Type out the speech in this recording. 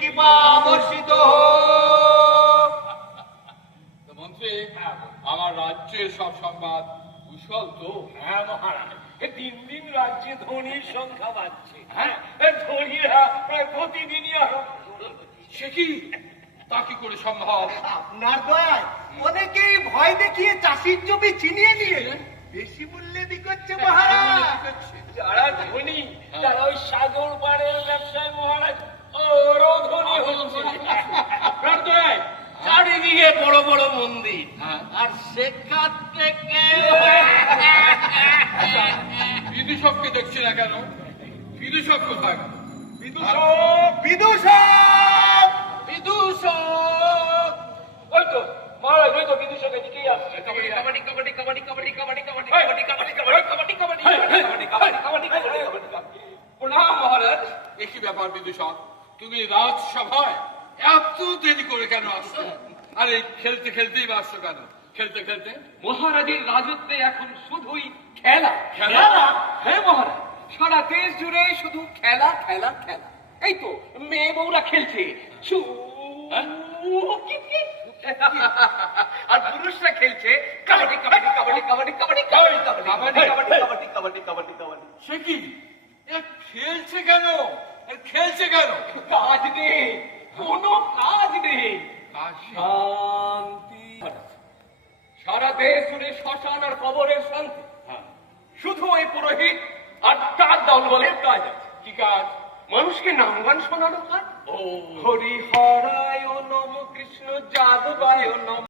কৃপা বর্ষিত হোক। মন্ত্রী, আমার রাজ্যের সব সংবাদ কুশল তো? হ্যাঁ মহারাজ, দিন দিন রাজ্যে ধনীর সংখ্যা বাড়ছে। হ্যাঁ, ধনীরা প্রায় প্রতিদিনই আরো। সে কি, তা কি করে সম্ভব? আপনার দয়ায় অনেকেই ভয় দেখিয়ে চাষির জমি ছিনিয়ে নিয়ে বেশি মূল্যে বিকোচ্ছে মহারাজ। যারা ধনী তারা ওই সাগর পাড়ের ব্যবসায় মহারাজ আরো ধনী হচ্ছে। আপনার দয়ায় চারিদিকে বড় বড় মন্দির, আর সেখান থেকে বিদূষককে দেখছি না কেন? বিদূষক কোথায়? বিদূষক, বিদূষক! বিদূষক! ওই তো মহারাজ, ওই তো বিদূষক এদিকেই আসছে। কবাডি কবাডি কবাডি কবাডি কবাডি কবাডি কবাডি কবাডি কবাডি কবাডি কবাডি কবাডি কবাডি কবাডি। প্রণাম মহারাজ। একই ব্যাপার বিদূষক, তুমি রাজসভায় এত দেরি করে কেন আসছো? আরে খেলতে খেলতেই বা আসছো কেন? খেলতে খেলতে মহারাজের রাজত্বে এখন শুধুই খেলা। খেলা? হ্যাঁ মহারাজ, সারা দেশ জুড়ে শুধু খেলা খেলা খেলা। এই তো মেয়ে বউরা খেলছে ছু, আর পুরুষরা খেলছে কাবাডি কাবাডি কাবাডি কাবাডি কাবাডি কাবাডি কাবাডি কাবাডি কাবাডি কাবাডি কাবাডি কাবাডি। সে কি, এ খেলছে কেন? এ খেলছে কেন? কাজ নেই, কোনো কাজ নেই। কাশি। শান্তি। সারা দেশ জুড়ে শ্মশান আর কবরের শান্তি। শুধু ওই পুরোহিত আর তার দলবলের কাজ আছে। কি কাজ? মানুষকে নাম গান শোনানো কাজ। ও হরি হরায় নম, কৃষ্ণ যাদবায় নম।